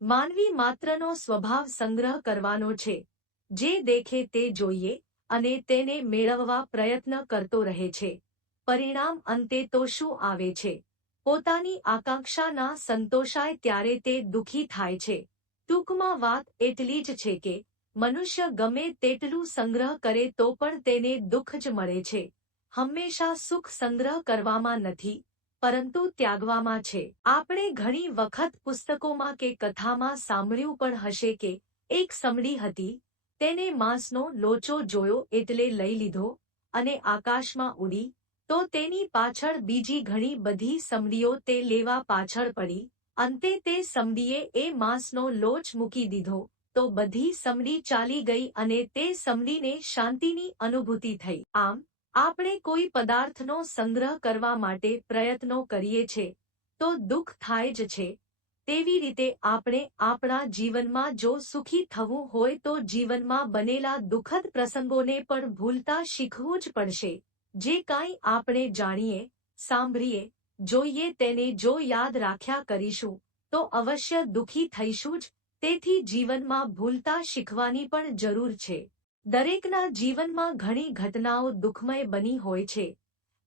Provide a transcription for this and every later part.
માનવી માત્રનો સ્વભાવ સંગ્રહ કરવાનો છે, જે દેખે તે જોઈએ અને તેને મેળવવા પ્રયત્ન કરતો રહે છે. પરિણામ અંતે તો શું આવે છે? પોતાની આકાંક્ષા ના સંતોષાય ત્યારે તે દુઃખી થાય છે. ટૂંકમાં વાત એટલી જ છે કે મનુષ્ય ગમે તેટલું સંગ્રહ કરે તો પણ તેને દુઃખ જ મળે છે. હંમેશા સુખ સંગ્રહ કરવામાં નથી, પરંતુ ત્યાગવામાં છે. આપણે ઘણી વખત પુસ્તકોમાં કે કથામાં સાંભળ્યું પણ હશે કે એક સમડી હતી, તેને માંસનો લોચો જોયો એટલે લઈ લીધો અને આકાશમાં ઉડી, તો તેની પાછળ બીજી ઘણી બધી સમડીઓ તે લેવા પાછળ પડી. અંતે તે સમડીએ એ માંસનો લોચ મૂકી દીધો તો બધી સમડી ચાલી ગઈ અને તે સમડીને શાંતિની અનુભૂતિ થઈ. આમ આપણે કોઈ પદાર્થનો સંગ્રહ કરવા માટે પ્રયત્નો કરીએ છે તો દુઃખ થાય જ છે. તેવી રીતે આપણે આપણા જીવનમાં જો સુખી થવું હોય તો જીવનમાં બનેલા દુઃખદ પ્રસંગોને પણ ભૂલતા શીખવું જ પડશે. જે કાંઈ આપણે જાણીએ, સાંભળીએ, જોઈએ તેને જો યાદ રાખ્યા કરીશું તો અવશ્ય દુઃખી થઈશું જ. તેથી જીવનમાં ભૂલતા શીખવાની પણ જરૂર છે. દરેકના જીવનમાં ઘણી ઘટનાઓ દુઃખમય બની હોય છે,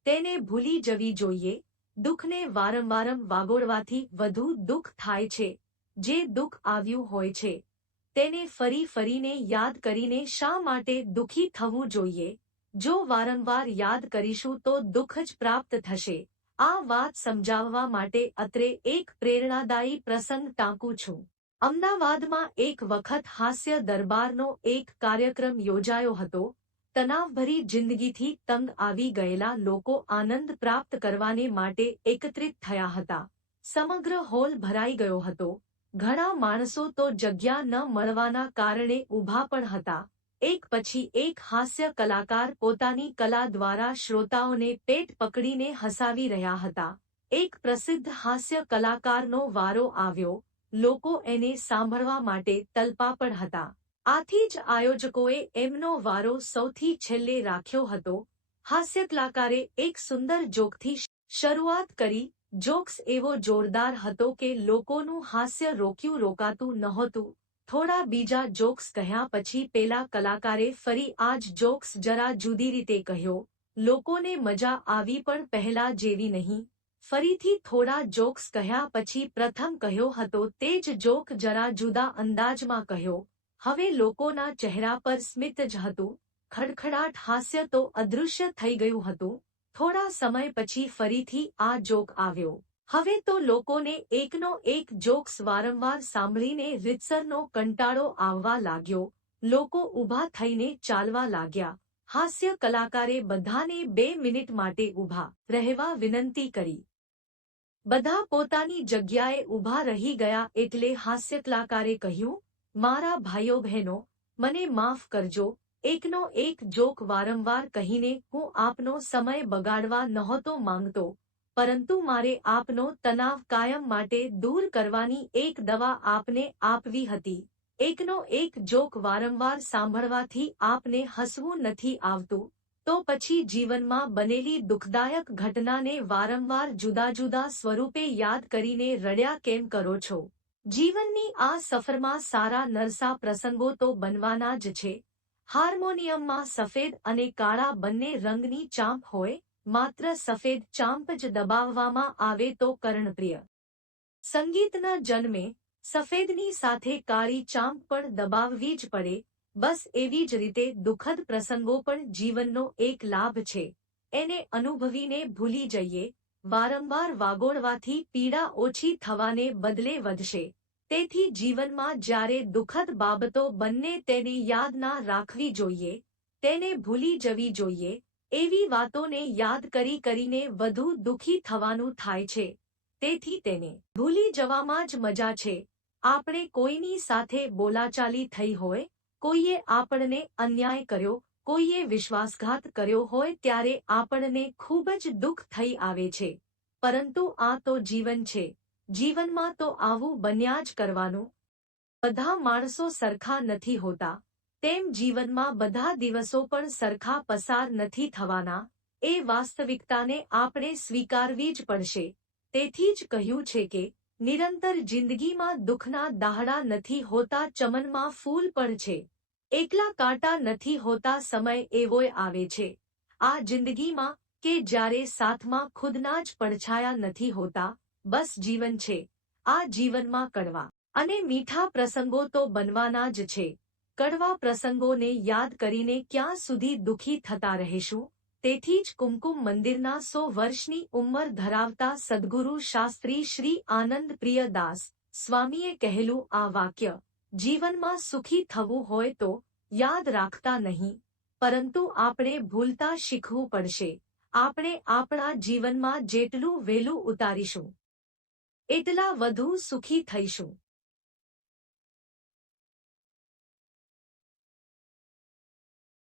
તેને ભૂલી જવી જોઈએ. દુઃખને વારંવાર વાગોળવાથી વધુ દુઃખ થાય છે. જે દુઃખ આવ્યું હોય છે તેને ફરી ફરીને યાદ કરીને શા માટે દુઃખી થવું જોઈએ? જો વારંવાર યાદ કરીશું તો દુઃખ જ પ્રાપ્ત થશે. આ વાત સમજાવવા માટે અત્રે એક પ્રેરણાદાયી પ્રસંગ ટાંકું છું. અમદાવાદમાં એક વખત હાસ્ય દરબારનો એક કાર્યક્રમ યોજાયો હતો. તણાવભરી જિંદગીથી તંગ આવી ગયેલા લોકો આનંદ પ્રાપ્ત કરવાને માટે એકત્રિત થયા હતા. સમગ્ર હોલ ભરાઈ ગયો હતો. ઘણા માણસો તો જગ્યા ન મળવાના કારણે ઊભા પણ હતા. એક પછી એક હાસ્ય કલાકાર પોતાની કલા દ્વારા શ્રોતાઓને પેટ પકડીને હસાવી રહ્યા હતા. એક પ્રસિદ્ધ હાસ્ય કલાકારનો વારો આવ્યો. લોકો એને સાંભળવા માટે તલપાપડ હતા. આથી જ આયોજકોએ એમનો વારો સૌથી છેલ્લે રાખ્યો હતો. હાસ્ય કલાકારે એક સુંદર જોકથી શરૂઆત કરી. જોક્સ એવો જોરદાર હતો કે લોકોનું હાસ્ય રોકાતું નહોતું. થોડા બીજા જોક્સ કહ્યા પછી પેલા કલાકારે ફરી આ જ જોક્સ જરા જુદી રીતે કહ્યો. લોકોને મજા આવી પણ પહેલા જેવી નહીં. ફરીથી થોડા જોક્સ કહ્યા પછી પ્રથમ કહ્યો હતો તે જ જોક જરા જુદા અંદાજમાં કહ્યો. હવે લોકોના ચહેરા પર સ્મિત જ હતું. ખડખડાટ હાસ્ય તો અદૃશ્ય થઈ ગયું હતું. થોડા સમય પછી ફરીથી આ જોક આવ્યો. હવે તો લોકોને એકનો એક જોક્સ વારંવાર સાંભળીને રીતસરનો કંટાળો આવવા લાગ્યો. લોકો ઊભા થઈને ચાલવા લાગ્યા. હાસ્ય કલાકારે બધાને 2 મિનિટ માટે ઊભા રહેવા વિનંતી કરી. બધા પોતાની જગ્યાએ ઊભા રહી ગયા એટલે હાસ્ય કલાકારે કહ્યું, મારા ભાઈઓ બહેનો, મને માફ કરજો. એકનો એક જોક વારંવાર કહીને હું આપનો સમય બગાડવા નહોતો માંગતો, પરંતુ મારે આપનો તણાવ કાયમ માટે દૂર કરવાની એક દવા આપને આપવી હતી. એકનો એક જોક વારંવાર સાંભળવાથી આપને હસવું નથી આવતું, તો પછી જીવનમાં બનેલી દુઃખદાયક ઘટનાને વારંવાર જુદા જુદા સ્વરૂપે યાદ કરીને રડ્યા કેમ કરો છો? જીવનની આ સફરમાં સારા નરસા પ્રસંગો તો બનવાના જ છે. હાર્મોનિયમમાં સફેદ અને કાળા બંને રંગની ચાંપ હોય, માત્ર સફેદ ચાંપ જ દબાવવામાં આવે તો કર્ણપ્રિય સંગીતના જન્મે સફેદની સાથે કાળી ચાંપ પણ દબાવવી જ પડે. બસ એવી જ રીતે દુઃખદ પ્રસંગો પણ જીવનનો એક લાભ છે. એને અનુભવીને ભૂલી જઈએ. વારંવાર વાગોળવાથી પીડા ઓછી થવાને બદલે વધશે. તેથી જીવનમાં જ્યારે દુઃખદ બાબતો બને તેને યાદ ના રાખવી જોઈએ, તેને ભૂલી જવી જોઈએ. એવી વાતોને યાદ કરીને વધુ દુઃખી થવાનું થાય છે. તેથી તેને ભૂલી જવામાં જ મજા છે. આપણે કોઈની સાથે બોલાચાલી થઈ હોય, કોઈએ આપણને અન્યાય કર્યો, કોઈએ વિશ્વાસઘાત કર્યો હોય ત્યારે આપણને ખૂબ જ દુઃખ થઈ આવે છે. પરંતુ આ તો જીવન છે. જીવનમાં તો આવું બન્યા જ કરવાનું. બધા માણસો સરખા નથી હોતા. તેમ જીવનમાં બધા દિવસો પણ સરખા પસાર નથી થવાના. એ વાસ્તવિકતાને આપણે સ્વીકારવી જ પડશે. તેથી જ કહ્યું છે કે નિરંતર જિંદગીમાં દુઃખના દાહડા નથી હોતા, ચમનમાં ફૂલ પણ છે, એકલા કાંટા નથી હોતા, સમય એવોય આવે છે આ જિંદગીમાં કે જ્યારે સાથમાં ખુદના જ પડછાયા નથી હોતા. બસ જીવન છે, આ જીવનમાં કડવા અને મીઠા પ્રસંગો તો બનવાના જ છે. કડવા પ્રસંગોને યાદ કરીને ક્યાં સુધી દુઃખી થતા રહેશું? તેથી જ કુમકુમ મંદિરના 100 વર્ષની ઉંમર ધરાવતા સદ્ગુરુ શાસ્ત્રી શ્રી આનંદ પ્રિયદાસ સ્વામીએ કહેલું આ વાક્ય, જીવનમાં સુખી થવું હોય તો યાદ રાખતા નહીં, પરંતુ આપણે ભૂલતા શીખવું પડશે. આપણે આપણા જીવનમાં જેટલું વહેલું ઉતારીશું એટલા વધુ સુખી થઈશું.